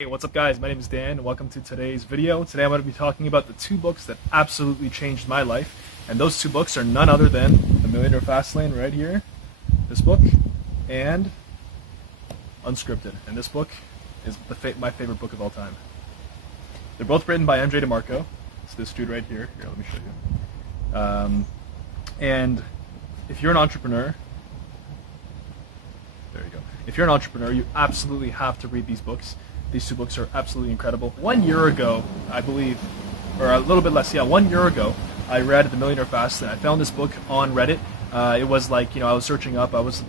Hey, what's up guys? My name is Dan and welcome to today's video. Today I'm going to be talking about the two books that absolutely changed my life. And those two books are none other than The Millionaire Fastlane right here, this book, and Unscripted. And this book is my favorite book of all time. They're both written by MJ DeMarco. It's this dude right here. Here, let me show you. And if you're an entrepreneur, there you go. If you're an entrepreneur, you absolutely have to read these books. These two books are absolutely incredible. 1 year ago, I believe, or a little bit less, 1 year ago, I read The Millionaire Fastlane. I found this book on Reddit. It was like, I was searching up, I was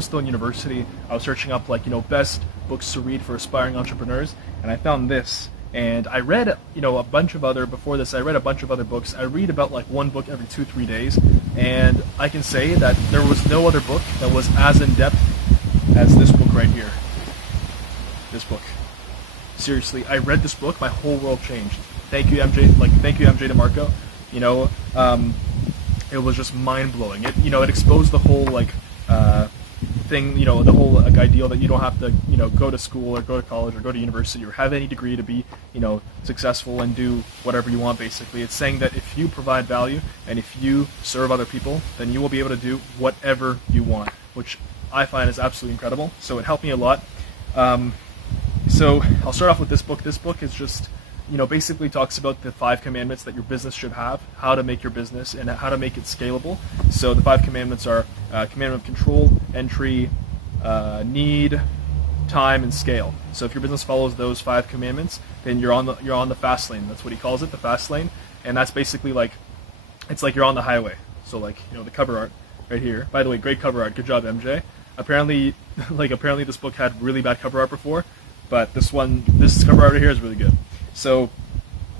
still in university. I was searching up best books to read for aspiring entrepreneurs, and I found this. And I read, a bunch of other, before this, I read a bunch of other books. I read about one book every 2-3 days, and I can say that there was no other book that was as in-depth as this book right here. This book. Seriously, I read this book, my whole world changed. Thank you, MJ. Thank you, MJ DeMarco. It was just mind blowing. It exposed the whole thing. The whole ideal that you don't have to go to school or go to college or go to university or have any degree to be successful and do whatever you want. Basically, it's saying that if you provide value and if you serve other people, then you will be able to do whatever you want, which I find is absolutely incredible. So it helped me a lot. So I'll start off with this book. This book is just, basically talks about the 5 commandments that your business should have, how to make your business, and how to make it scalable. So the 5 commandments are commandment of control, entry, need, time, and scale. So if your business follows those 5 commandments, then you're on the fast lane. That's what he calls it, the fast lane. And that's basically it's like you're on the highway. So the cover art right here. By the way, great cover art. Good job, MJ. Apparently this book had really bad cover art before. But this cover art right here is really good. So,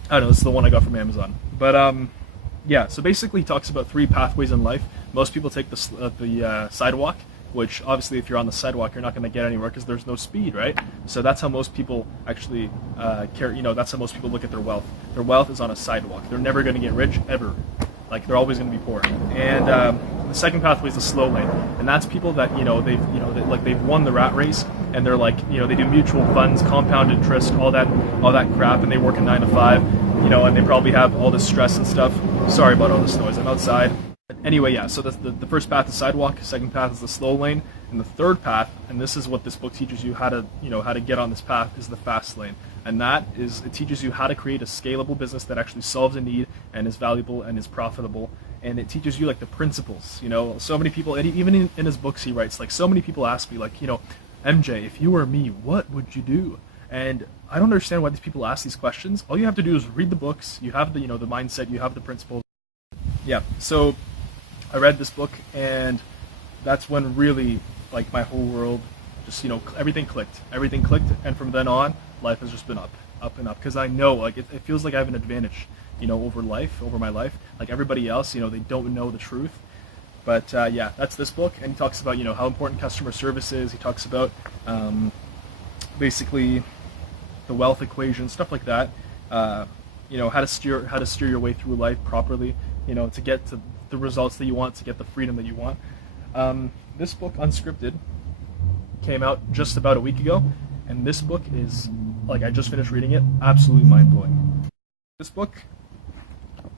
I don't know, this is the one I got from Amazon. But, so basically he talks about 3 pathways in life. Most people take the sidewalk, which obviously if you're on the sidewalk, you're not going to get anywhere because there's no speed, right? So that's how most people actually that's how most people look at their wealth. Their wealth is on a sidewalk. They're never going to get rich, ever. They're always going to be poor. And the second pathway is the slow lane, and that's people that they've won the rat race, and they're they do mutual funds, compound interest, all that crap, and they work a 9 to 5, and they probably have all this stress and stuff. Sorry about all this noise. I'm outside. Anyway, so the first path is sidewalk, second path is the slow lane, and the third path, and this is what this book teaches you how to get on this path, is the fast lane. And it teaches you how to create a scalable business that actually solves a need and is valuable and is profitable. And it teaches you the principles. So many people, and even in his books he writes, so many people ask me MJ, if you were me, what would you do? And I don't understand why these people ask these questions. All you have to do is read the books. You have the the mindset, you have the principles. Yeah, so I read this book, and that's when really my whole world just everything clicked, and from then on life has just been up and up, because I know it feels like I have an advantage over my life. Everybody else, they don't know the truth. But that's this book, and he talks about how important customer service is. He talks about basically the wealth equation, stuff like that. How to steer your way through life properly, to get to the results that you want, to get the freedom that you want. This book, Unscripted, came out just about a week ago, and this book is I just finished reading it, absolutely mind blowing. This book,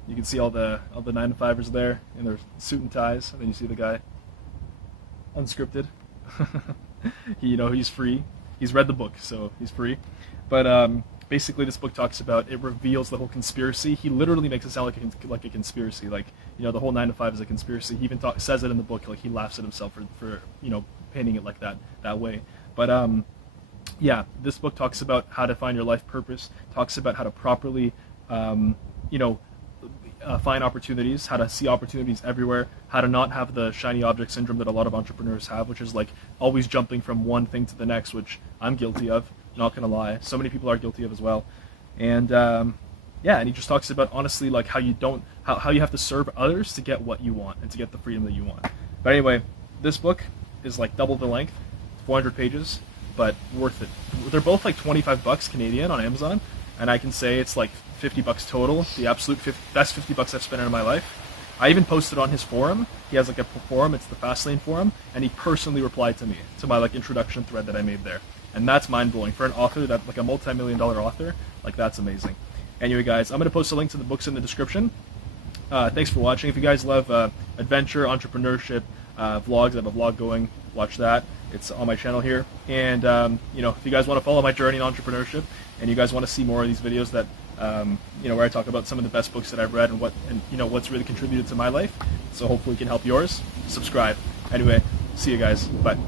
you can see all the 9 to 5ers there in their suit and ties, and then you see the guy, Unscripted. He's free. He's read the book, so he's free. But basically, this book talks about, it reveals the whole conspiracy. He literally makes it sound like a conspiracy. The whole 9 to 5 is a conspiracy. He even says it in the book. He laughs at himself for painting it like that way. But this book talks about how to find your life purpose. Talks about how to properly find opportunities, how to see opportunities everywhere, how to not have the shiny object syndrome that a lot of entrepreneurs have, which is always jumping from one thing to the next, which I'm guilty of, not gonna lie. So many people are guilty of as well. And and he just talks about, honestly, how you have to serve others to get what you want and to get the freedom that you want. But anyway, this book is double the length, 400 pages, but worth it. They're both $25 Canadian on Amazon, and I can say it's $50 total, the absolute best $50 I've spent in my life. I even posted on his forum. He has a forum, it's the Fastlane forum, and he personally replied to me, to my introduction thread that I made there. and that's mind-blowing for an author, that like a multi-million-dollar author. Like, that's amazing. Anyway, guys, I'm going to post a link to the books in the description. Thanks for watching. If you guys love adventure, entrepreneurship, vlogs, I have a vlog going, watch that. It's on my channel here. And you know, if you guys want to follow my journey in entrepreneurship, and you guys want to see more of these videos that you know, where I talk about some of the best books that I've read and you know, what's really contributed to my life, so hopefully it can help yours, subscribe. Anyway, see you guys. Bye.